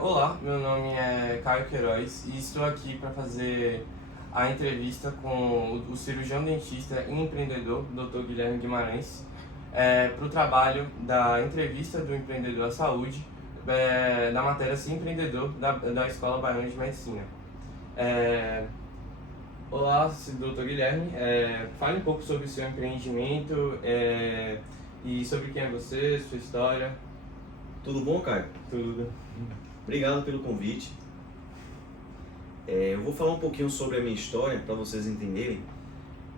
Olá, meu nome é Caio Queiroz e estou aqui para fazer a entrevista com o cirurgião dentista e empreendedor Dr. Guilherme Guimarães para o trabalho da entrevista do empreendedor à saúde da matéria Ser Empreendedor da Escola Baiana de Medicina. É, Olá, Dr. Guilherme, fale um pouco sobre o seu empreendimento e sobre quem é você, sua história, Tudo bom, Caio? tudo. Obrigado pelo convite. Eu vou falar um pouquinho sobre a minha história para vocês entenderem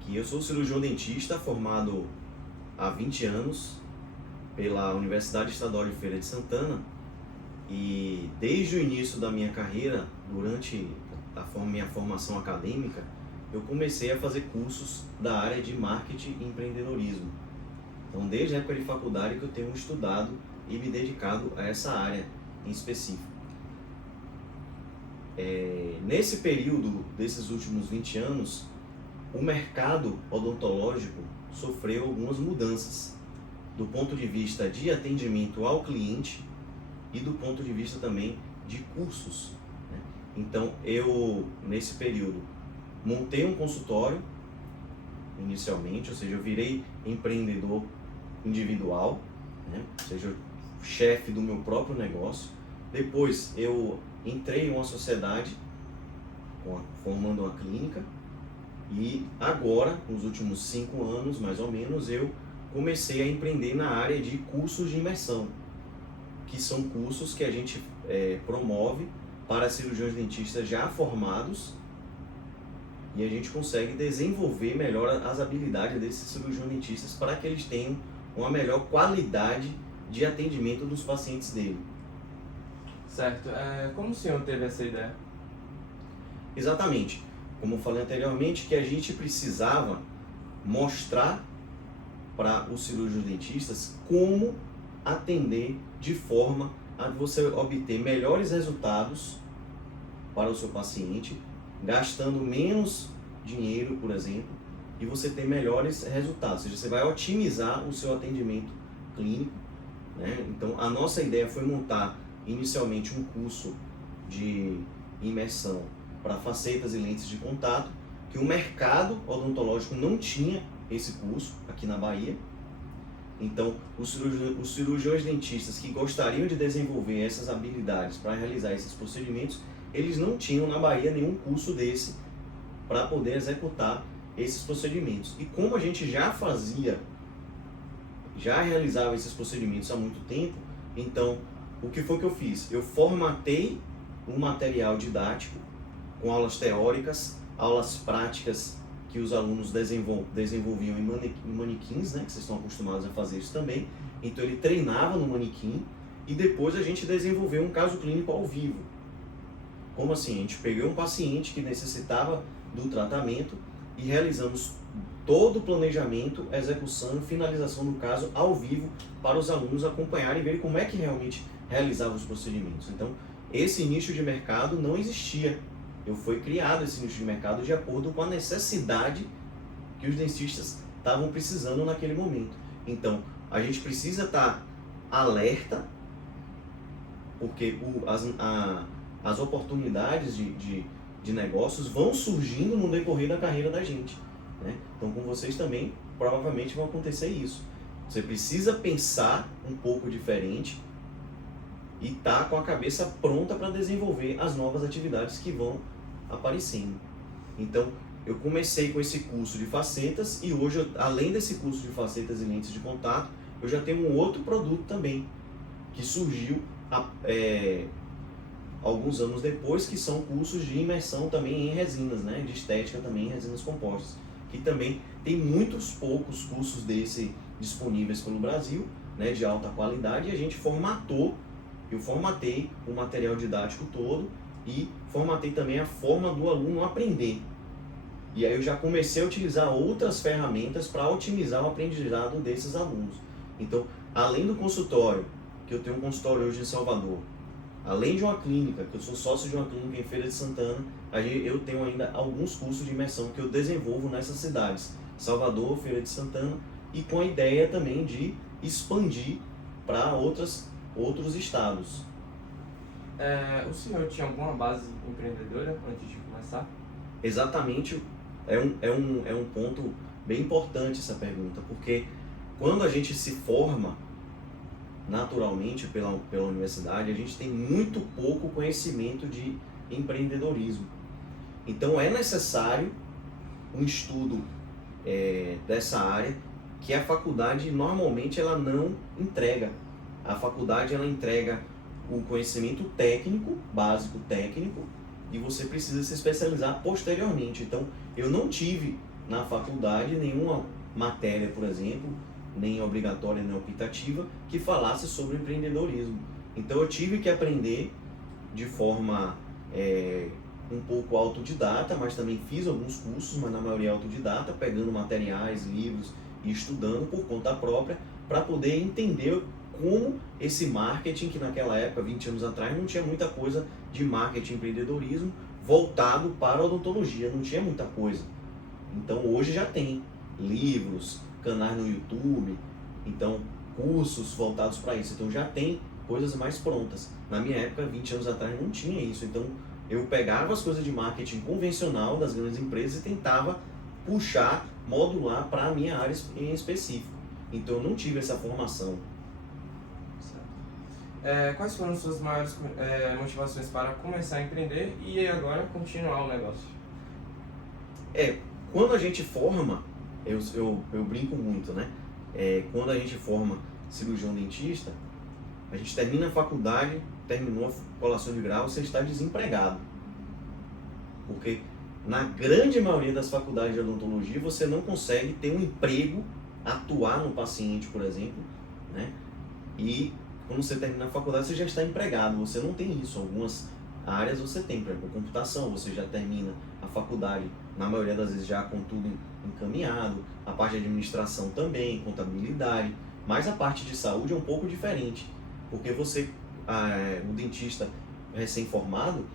que eu sou cirurgião dentista formado há 20 anos pela Universidade Estadual de Feira de Santana e desde o início da minha carreira, durante minha formação acadêmica, eu comecei a fazer cursos da área de marketing e empreendedorismo. Então, desde a época de faculdade que eu tenho estudado e me dedicado a essa área em específico. Nesse período desses últimos 20 anos, o mercado odontológico sofreu algumas mudanças do ponto de vista de atendimento ao cliente e do ponto de vista também de cursos, né? Então, eu, nesse período, montei um consultório inicialmente, ou seja, eu virei empreendedor individual, né? Ou seja, chefe do meu próprio negócio. Depois eu entrei em uma sociedade formando uma clínica e agora, nos últimos 5 anos mais ou menos, eu comecei a empreender na área de cursos de imersão, que são cursos que a gente promove para cirurgiões dentistas já formados e a gente consegue desenvolver melhor as habilidades desses cirurgiões dentistas para que eles tenham uma melhor qualidade de atendimento dos pacientes dele. Certo. Como o senhor teve essa ideia? Exatamente, como eu falei anteriormente, que a gente precisava mostrar para os cirurgiões dentistas como atender de forma a você obter melhores resultados para o seu paciente, gastando menos dinheiro, por exemplo, e você ter melhores resultados, ou seja, você vai otimizar o seu atendimento clínico, né? Então, a nossa ideia foi montar inicialmente um curso de imersão para facetas e lentes de contato, que o mercado odontológico não tinha esse curso aqui na Bahia. Então, os cirurgiões dentistas que gostariam de desenvolver essas habilidades para realizar esses procedimentos, eles não tinham na Bahia nenhum curso desse para poder executar esses procedimentos. E como a gente já realizava esses procedimentos há muito tempo, então o que foi que eu fiz? Eu formatei um material didático com aulas teóricas, aulas práticas que os alunos desenvolviam em manequins, né, que vocês estão acostumados a fazer isso também. Então ele treinava no manequim e depois a gente desenvolveu um caso clínico ao vivo. Como assim? A gente pegou um paciente que necessitava do tratamento e realizamos todo o planejamento, execução e finalização do caso ao vivo para os alunos acompanharem e verem como é que realmente realizava os procedimentos. Então, esse nicho de mercado não existia. Foi criado esse nicho de mercado de acordo com a necessidade que os dentistas estavam precisando naquele momento. Então, a gente precisa estar alerta, porque as oportunidades de negócios vão surgindo no decorrer da carreira da gente, né? Então, com vocês também, provavelmente vai acontecer isso. Você precisa pensar um pouco diferente e estar com a cabeça pronta para desenvolver as novas atividades que vão aparecendo. Então, eu comecei com esse curso de facetas e hoje, além desse curso de facetas e lentes de contato, eu já tenho um outro produto também, que surgiu alguns anos depois, que são cursos de imersão também em resinas, né, de estética também em resinas compostas, que também tem muitos poucos cursos desse disponíveis pelo Brasil, né, de alta qualidade, e a gente eu formatei o material didático todo e formatei também a forma do aluno aprender. E aí eu já comecei a utilizar outras ferramentas para otimizar o aprendizado desses alunos. Então, além do consultório, que eu tenho um consultório hoje em Salvador, além de uma clínica, que eu sou sócio de uma clínica em Feira de Santana, eu tenho ainda alguns cursos de imersão que eu desenvolvo nessas cidades, Salvador, Feira de Santana, e com a ideia também de expandir para outros estados. O senhor tinha alguma base empreendedora antes de começar? Exatamente, é um ponto bem importante essa pergunta, porque quando a gente se forma naturalmente pela universidade, a gente tem muito pouco conhecimento de empreendedorismo. Então é necessário um estudo dessa área que a faculdade normalmente ela não entrega. A faculdade ela entrega o conhecimento técnico, básico técnico, e você precisa se especializar posteriormente. Então eu não tive na faculdade nenhuma matéria, por exemplo, nem obrigatória nem optativa, que falasse sobre empreendedorismo. Então eu tive que aprender de forma um pouco autodidata, mas também fiz alguns cursos, mas na maioria autodidata, pegando materiais, livros e estudando por conta própria para poder entender como esse marketing, que naquela época, 20 anos atrás, não tinha muita coisa de marketing e empreendedorismo voltado para a odontologia, não tinha muita coisa. Então hoje já tem livros, canais no YouTube, então cursos voltados para isso, então já tem coisas mais prontas. Na minha época, 20 anos atrás, não tinha isso, então eu pegava as coisas de marketing convencional das grandes empresas e tentava puxar, modular para a minha área em específico. Então eu não tive essa formação. Quais foram suas maiores motivações para começar a empreender e agora continuar o negócio? Quando a gente forma, eu brinco muito, né? Quando a gente forma cirurgião dentista, a gente termina a faculdade, terminou a colação de grau, você está desempregado. Porque na grande maioria das faculdades de odontologia você não consegue ter um emprego, atuar no paciente, por exemplo, né? E quando você termina a faculdade você já está empregado, você não tem isso. Algumas áreas você tem, por exemplo, computação, você já termina a faculdade, na maioria das vezes já com tudo encaminhado, a parte de administração também, contabilidade, mas a parte de saúde é um pouco diferente, porque o dentista recém-formado,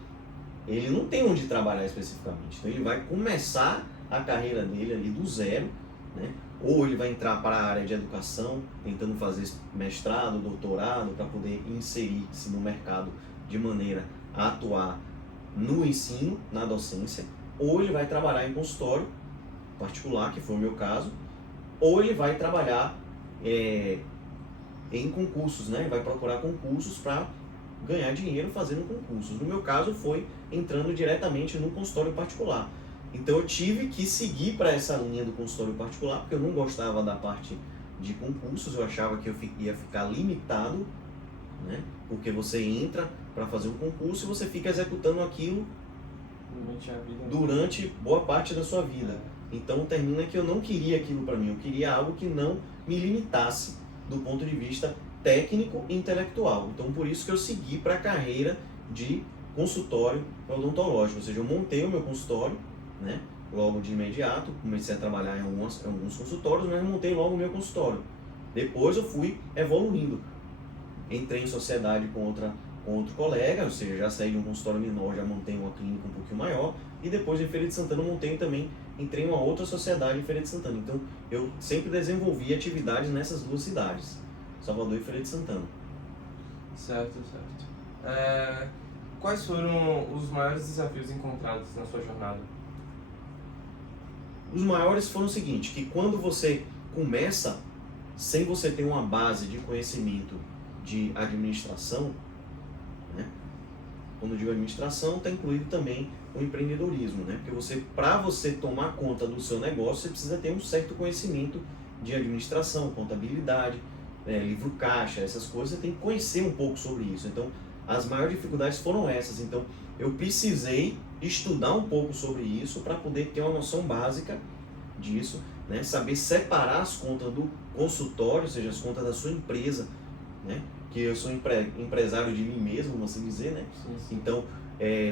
ele não tem onde trabalhar especificamente, então ele vai começar a carreira dele ali do zero, né? Ou ele vai entrar para a área de educação, tentando fazer mestrado, doutorado, para poder inserir-se no mercado de maneira a atuar no ensino, na docência, ou ele vai trabalhar em consultório particular, que foi o meu caso, ou ele vai trabalhar em concursos, né? Vai procurar concursos para ganhar dinheiro fazendo concursos. No meu caso foi entrando diretamente no consultório particular. Então eu tive que seguir para essa linha do consultório particular, porque eu não gostava da parte de concursos, eu achava que eu ia ficar limitado, né? Porque você entra para fazer um concurso e você fica executando aquilo durante boa parte da sua vida. Então termina que eu não queria aquilo para mim, eu queria algo que não me limitasse do ponto de vista técnico e intelectual. Então por isso que eu segui para a carreira de consultório odontológico, ou seja, eu montei o meu consultório, né? Logo de imediato, comecei a trabalhar em alguns consultórios, mas montei logo o meu consultório. Depois eu fui evoluindo, entrei em sociedade com outro colega, ou seja, já saí de um consultório menor, já montei uma clínica um pouquinho maior, e depois em Feira de Santana montei também, entrei em uma outra sociedade em Feira de Santana. Então eu sempre desenvolvi atividades nessas duas cidades, Salvador e Feira de Santana. Certo. Quais foram os maiores desafios encontrados na sua jornada? Os maiores foram o seguinte, que quando você começa sem você ter uma base de conhecimento de administração, né? Quando eu digo administração, está incluído também o empreendedorismo, né? Porque para você tomar conta do seu negócio, você precisa ter um certo conhecimento de administração, contabilidade, livro caixa, essas coisas, você tem que conhecer um pouco sobre isso. Então, as maiores dificuldades foram essas. Então, eu precisei estudar um pouco sobre isso para poder ter uma noção básica disso, né? Saber separar as contas do consultório, ou seja, as contas da sua empresa, né? Que eu sou empresário de mim mesmo, vamos assim dizer, né? Sim. Então,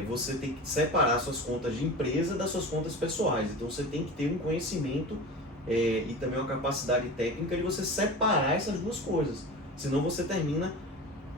você tem que separar suas contas de empresa das suas contas pessoais. Então, você tem que ter um conhecimento e também uma capacidade técnica de você separar essas duas coisas. Senão você termina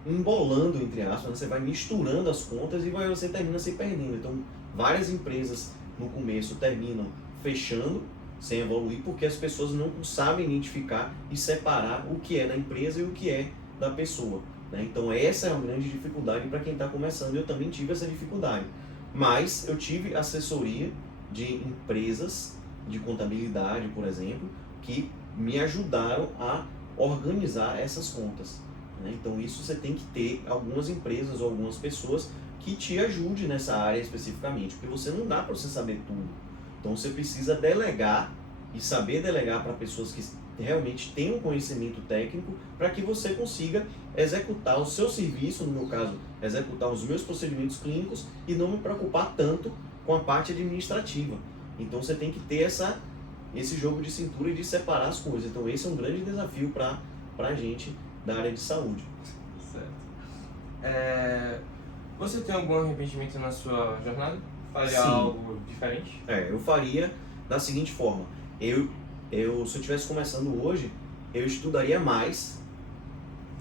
embolando, entre aspas, né? Você vai misturando as contas e você termina se perdendo. Então, várias empresas no começo terminam fechando, sem evoluir, porque as pessoas não sabem identificar e separar o que é da empresa e o que é da pessoa. né? Então essa é uma grande dificuldade para quem está começando. Eu também tive essa dificuldade, mas eu tive assessoria de empresas de contabilidade, por exemplo, que me ajudaram a organizar essas contas, né? Então isso você tem que ter algumas empresas ou algumas pessoas que te ajude nessa área especificamente, porque você não dá para você saber tudo. Então você precisa delegar e saber delegar para pessoas que realmente tenham conhecimento técnico para que você consiga executar o seu serviço, no meu caso, executar os meus procedimentos clínicos e não me preocupar tanto com a parte administrativa. Então você tem que ter esse jogo de cintura e de separar as coisas. Então esse é um grande desafio para a gente da área de saúde. Certo. Você tem algum arrependimento na sua jornada? Faria Sim. algo diferente? Eu faria da seguinte forma. Se eu estivesse começando hoje, eu estudaria mais,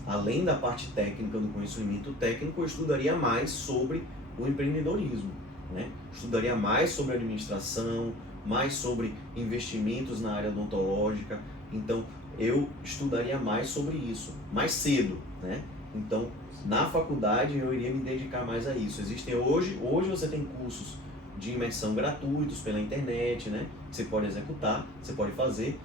além da parte técnica, do conhecimento técnico, eu estudaria mais sobre o empreendedorismo, né? Estudaria mais sobre administração, mais sobre investimentos na área odontológica. Então, eu estudaria mais sobre isso, mais cedo, né? Então, na faculdade, eu iria me dedicar mais a isso. Existem hoje você tem cursos de imersão gratuitos pela internet, né? Você pode executar, você pode fazer,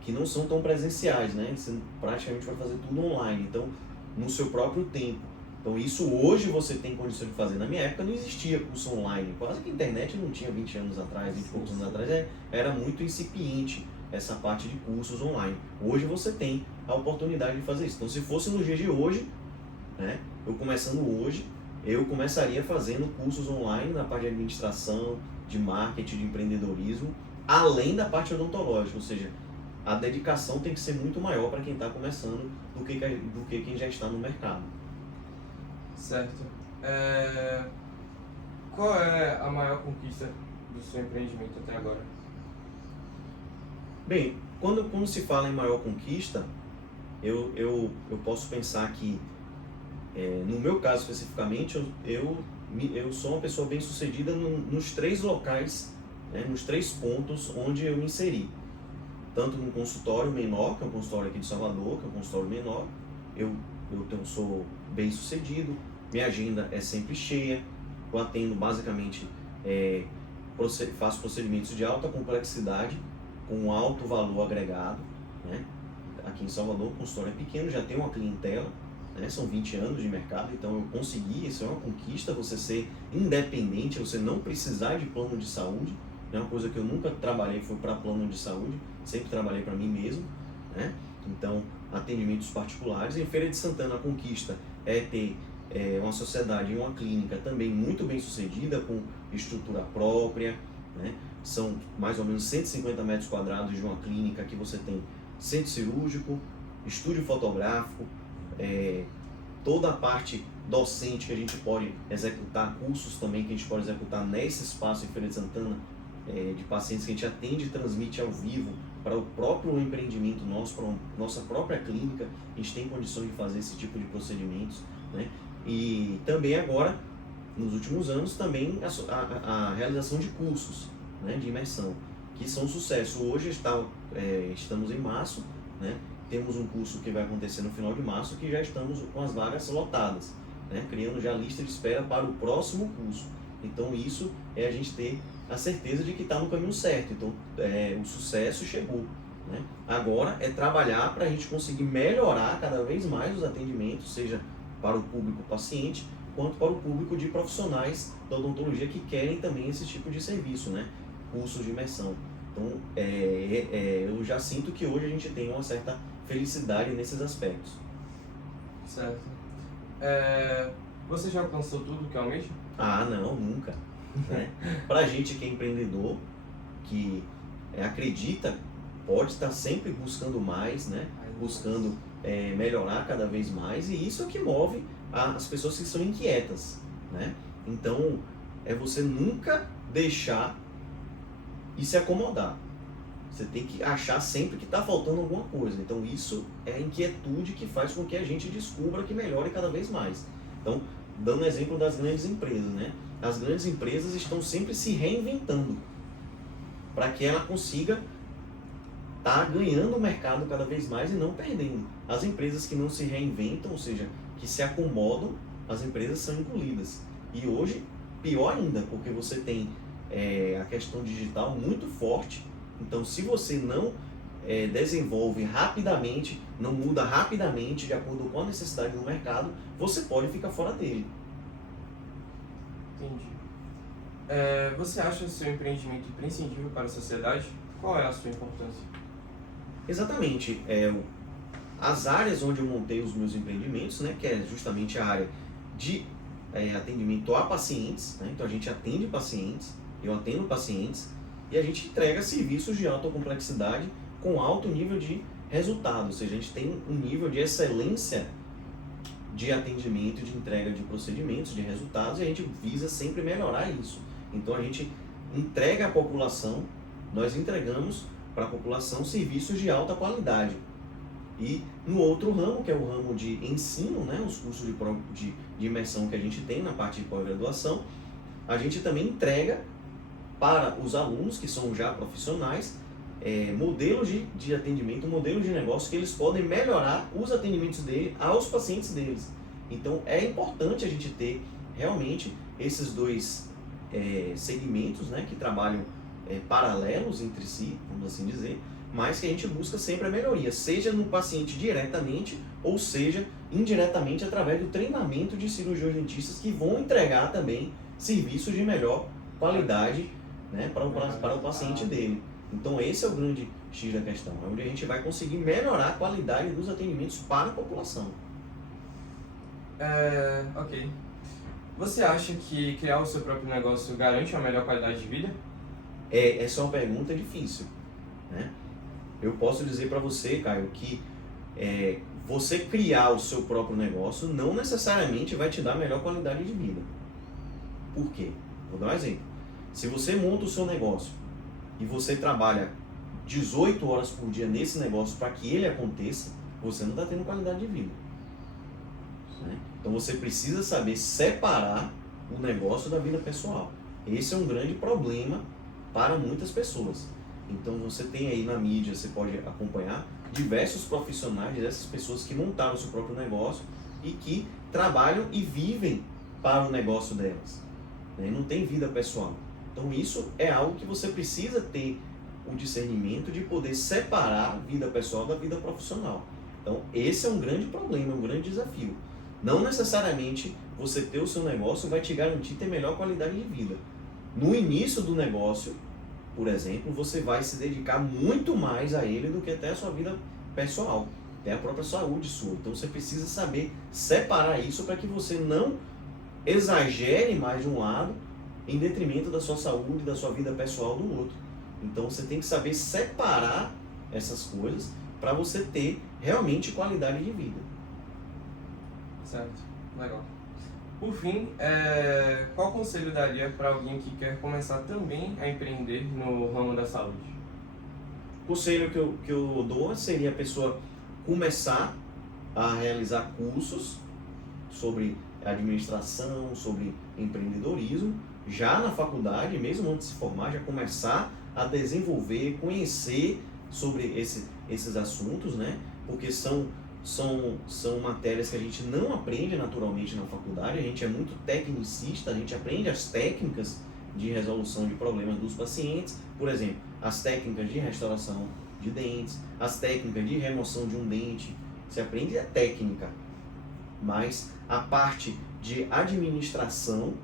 que não são tão presenciais, né? Você praticamente vai fazer tudo online, então, no seu próprio tempo. Então, isso hoje você tem condição de fazer. Na minha época não existia curso online, quase que a internet não tinha 20 anos atrás, 20 e poucos anos atrás, era muito incipiente essa parte de cursos online. Hoje você tem a oportunidade de fazer isso. Então, se fosse nos dias de hoje, né? Eu começando hoje, eu começaria fazendo cursos online na parte de administração, de marketing, de empreendedorismo, além da parte odontológica, ou seja, a dedicação tem que ser muito maior para quem está começando do que quem já está no mercado. Certo. Qual é a maior conquista do seu empreendimento até agora? Bem, quando se fala em maior conquista, eu posso pensar que, no meu caso especificamente, eu sou uma pessoa bem sucedida nos 3 locais, né, nos 3 pontos onde eu me inseri. Tanto no consultório menor, que é um consultório aqui de Salvador, que é um consultório menor, eu sou bem sucedido, minha agenda é sempre cheia, eu atendo basicamente, faço procedimentos de alta complexidade, com alto valor agregado, né? Aqui em Salvador o consultório é pequeno, já tem uma clientela, né? São 20 anos de mercado, então eu consegui, isso é uma conquista, você ser independente, você não precisar de plano de saúde, né? Uma coisa que eu nunca trabalhei foi para plano de saúde, sempre trabalhei para mim mesmo, né? Então, atendimentos particulares. Em Feira de Santana, a conquista é ter uma sociedade e uma clínica também muito bem sucedida, com estrutura própria, né? São mais ou menos 150 metros quadrados de uma clínica que você tem centro cirúrgico, estúdio fotográfico, toda a parte docente que a gente pode executar, cursos também que a gente pode executar nesse espaço em Feira de Santana, de pacientes que a gente atende e transmite ao vivo para o próprio empreendimento nosso, para a nossa própria clínica, a gente tem condições de fazer esse tipo de procedimentos, né? E também agora, nos últimos anos, também a realização de cursos, né, de imersão, que são um sucesso. Hoje estamos em março, né? Temos um curso que vai acontecer no final de março, que já estamos com as vagas lotadas, né? Criando já a lista de espera para o próximo curso. Então isso é a gente ter a certeza de que está no caminho certo. Então o sucesso chegou, né? Agora é trabalhar para a gente conseguir melhorar cada vez mais os atendimentos, seja para o público paciente, quanto para o público de profissionais da odontologia que querem também esse tipo de serviço, né? Cursos de imersão. Então eu já sinto que hoje a gente tem uma certa felicidade nesses aspectos. Certo. Você já alcançou tudo que almeja? Ah, não, nunca. Né? Pra gente que é empreendedor, que acredita, pode estar sempre buscando mais, né? Buscando melhorar cada vez mais, e isso é o que move as pessoas que são inquietas, né? Então, é você nunca deixar e se acomodar. Você tem que achar sempre que está faltando alguma coisa. Então, isso é a inquietude que faz com que a gente descubra que melhore cada vez mais. Então, dando exemplo das grandes empresas, né? As grandes empresas estão sempre se reinventando para que ela consiga estar ganhando o mercado cada vez mais e não perdendo. As empresas que não se reinventam, ou seja, que se acomodam, as empresas são engolidas. E hoje, pior ainda, porque você tem a questão digital muito forte. Então, se você não desenvolve rapidamente, não muda rapidamente de acordo com a necessidade do mercado, você pode ficar fora dele. Entendi. Você acha o seu empreendimento imprescindível para a sociedade? Qual é a sua importância? Exatamente. As áreas onde eu montei os meus empreendimentos, né, que é justamente a área de atendimento a pacientes, né, então a gente atende pacientes, eu atendo pacientes e a gente entrega serviços de alta complexidade com alto nível de resultado, ou seja, a gente tem um nível de excelência de atendimento, de entrega de procedimentos, de resultados, e a gente visa sempre melhorar isso. Então a gente entrega à população, nós entregamos para a população serviços de alta qualidade. E no outro ramo, que é o ramo de ensino, né, os cursos de imersão que a gente tem na parte de pós-graduação, a gente também entrega para os alunos que são já profissionais modelos de atendimento, modelos de negócio que eles podem melhorar os atendimentos dele aos pacientes deles. Então é importante a gente ter realmente esses dois segmentos, né, que trabalham paralelos entre si, vamos assim dizer, mas que a gente busca sempre a melhoria, seja no paciente diretamente ou seja indiretamente através do treinamento de cirurgiões dentistas que vão entregar também serviços de melhor qualidade, né, para o paciente dele. Então esse é o grande X da questão, é onde a gente vai conseguir melhorar a qualidade dos atendimentos para a população. Ok. Você acha que criar o seu próprio negócio garante uma melhor qualidade de vida? Essa é uma pergunta difícil, né? Eu posso dizer para você, Caio, que você criar o seu próprio negócio não necessariamente vai te dar melhor qualidade de vida. Por quê? Vou dar um exemplo. Se você monta o seu negócio e você trabalha 18 horas por dia nesse negócio para que ele aconteça, você não está tendo qualidade de vida, né? Então você precisa saber separar o negócio da vida pessoal. Esse é um grande problema para muitas pessoas. Então você tem aí na mídia, você pode acompanhar diversos profissionais, diversas pessoas que montaram o seu próprio negócio e que trabalham e vivem para o negócio delas, né? Não tem vida pessoal. Então isso é algo que você precisa ter o discernimento de poder separar a vida pessoal da vida profissional. Então esse é um grande problema, um grande desafio. Não necessariamente você ter o seu negócio vai te garantir ter melhor qualidade de vida. No início do negócio, por exemplo, você vai se dedicar muito mais a ele do que até a sua vida pessoal, até a própria saúde sua. Então você precisa saber separar isso para que você não exagere mais de um lado em detrimento da sua saúde e da sua vida pessoal do outro. Então você tem que saber separar essas coisas para você ter realmente qualidade de vida. Certo, legal. Por fim, qual conselho daria para alguém que quer começar também a empreender no ramo da saúde? O conselho que eu dou seria a pessoa começar a realizar cursos sobre administração, sobre empreendedorismo, já na faculdade, mesmo antes de se formar, já começar a desenvolver, conhecer sobre esses assuntos, né? Porque são matérias que a gente não aprende naturalmente na faculdade, a gente é muito tecnicista, a gente aprende as técnicas de resolução de problemas dos pacientes, por exemplo, as técnicas de restauração de dentes, as técnicas de remoção de um dente, você aprende a técnica, mas a parte de administração,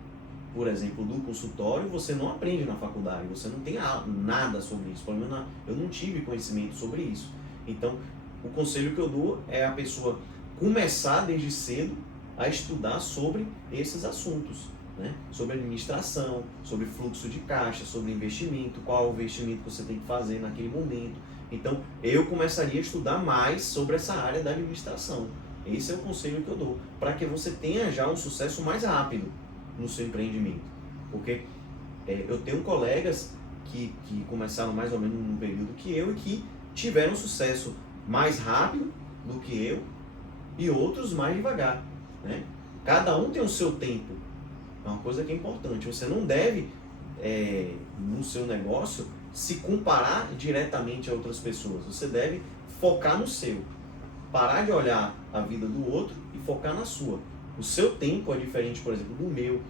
por exemplo, do consultório, você não aprende na faculdade, você não tem nada sobre isso, pelo menos eu não tive conhecimento sobre isso. Então, o conselho que eu dou é a pessoa começar desde cedo a estudar sobre esses assuntos, né? Sobre administração, sobre fluxo de caixa, sobre investimento, qual o investimento que você tem que fazer naquele momento. Então, eu começaria a estudar mais sobre essa área da administração. Esse é o conselho que eu dou, para que você tenha já um sucesso mais rápido no seu empreendimento. Porque eu tenho colegas que começaram mais ou menos no período que eu e que tiveram sucesso mais rápido do que eu e outros mais devagar, né? Cada um tem o seu tempo. É uma coisa que é importante. Você não deve, no seu negócio, se comparar diretamente a outras pessoas. Você deve focar no seu. parar de olhar a vida do outro e focar na sua. O seu tempo é diferente, por exemplo, do meu,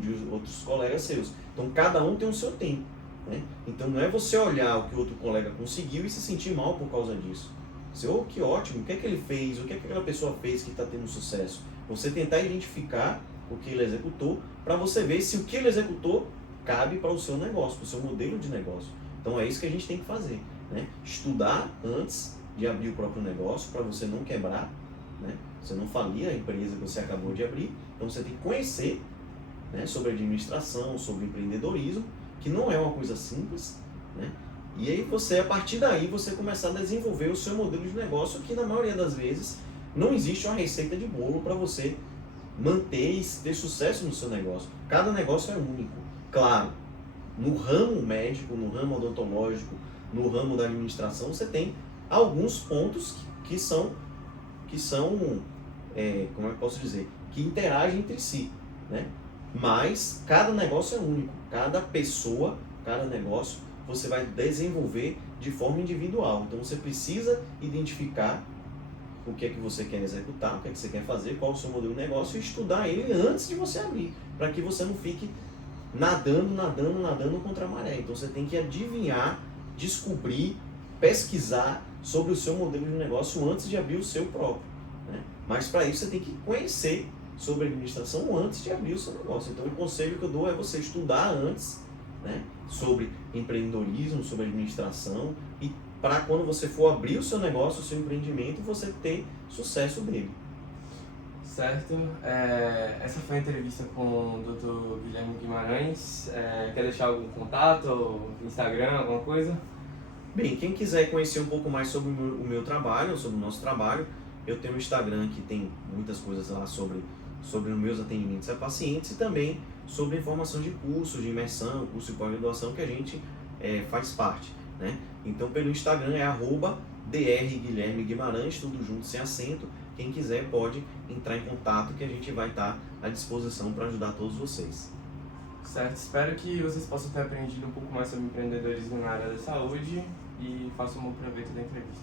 de outros colegas seus. Então, cada um tem o seu tempo. Né? Então, não é você olhar o que o outro colega conseguiu e se sentir mal por causa disso. Você, oh, que ótimo, o que é que ele fez, o que é que aquela pessoa fez que está tendo sucesso. Você tentar identificar o que ele executou para você ver se o que ele executou cabe para o seu negócio, para o seu modelo de negócio. Então, é isso que a gente tem que fazer. Né? Estudar antes de abrir o próprio negócio para você não quebrar, né? Você não falir a empresa que você acabou de abrir. Então, você tem que conhecer, né, sobre administração, sobre empreendedorismo, que não é uma coisa simples, né? E aí você, a partir daí, você começar a desenvolver o seu modelo de negócio, que na maioria das vezes não existe uma receita de bolo para você manter e ter sucesso no seu negócio. Cada negócio é único. Claro, no ramo médico, no ramo odontológico, no ramo da administração, você tem alguns pontos que são como é que eu posso dizer, que interagem entre si, né? Mas cada negócio é único, cada pessoa, cada negócio, você vai desenvolver de forma individual. Então você precisa identificar o que é que você quer executar, o que é que você quer fazer, qual é o seu modelo de negócio e estudar ele antes de você abrir, para que você não fique nadando contra a maré. Então você tem que adivinhar, descobrir, pesquisar sobre o seu modelo de negócio antes de abrir o seu próprio. Né? Mas para isso você tem que conhecer sobre administração antes de abrir o seu negócio. Então o conselho que eu dou é você estudar antes, né, sobre empreendedorismo, sobre administração, e para quando você for abrir o seu negócio, o seu empreendimento, você ter sucesso dele. Certo. Essa foi a entrevista com o Dr. Guilherme Guimarães. Quer deixar algum contato, Instagram, alguma coisa? Bem, quem quiser conhecer um pouco mais sobre o meu trabalho, sobre o nosso trabalho, eu tenho um Instagram que tem muitas coisas lá sobre os meus atendimentos a pacientes e também sobre informação de cursos, de imersão, curso de pós-graduação que a gente faz parte. Né? Então, pelo Instagram é @drguilhermeguimarães, tudo junto, sem acento. Quem quiser pode entrar em contato que a gente vai estar à disposição para ajudar todos vocês. Certo, espero que vocês possam ter aprendido um pouco mais sobre empreendedorismo na área da saúde e façam um bom proveito da entrevista.